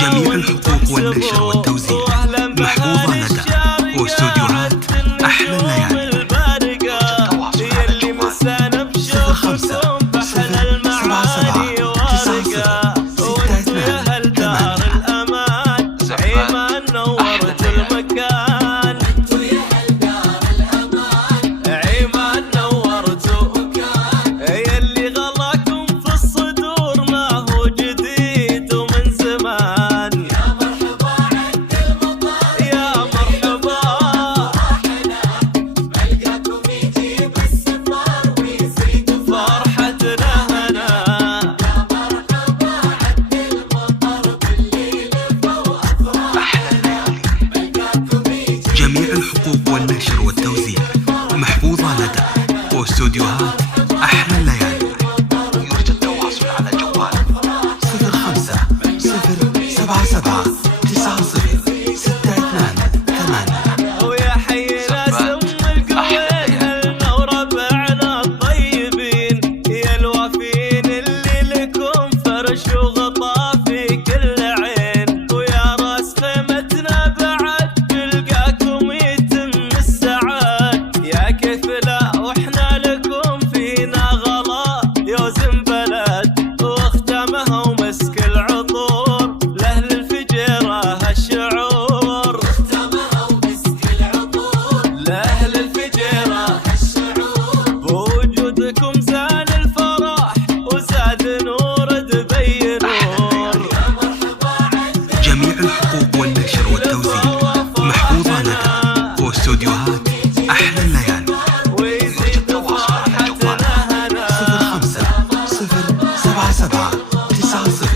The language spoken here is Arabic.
جميع الحقوق والنشر والتوزيع محفوظة لدى واستوديوهات أحلى الليالي. التواصل على الجوال 05 جميع الحقوق والنشر والتوزيع محفوظة لدى واستوديوهات أحلى الليالي. يرجى التواصل على جوال 05 077 90 62 ويا حينا سم القوينا وربعنا الطيبين يا الوافين اللي لكم فرش وغطا في كل عين، ويا راس خيمتنا بعد تلقاكم يتم السعاد. يا كيف لا واحنا لكم فينا غلا يوزن بلد واختامها ومسك العطور لاهل الفجيره هالشعور. لأهل الفجيرة بوجودكم زان الفرح وزاد نور دبي نور. جميع الحقوق والنشر والتوزيع محفوظة لدى واستوديوهات أحلى الليالي. ويزيد التواصل على جوال 05 077 90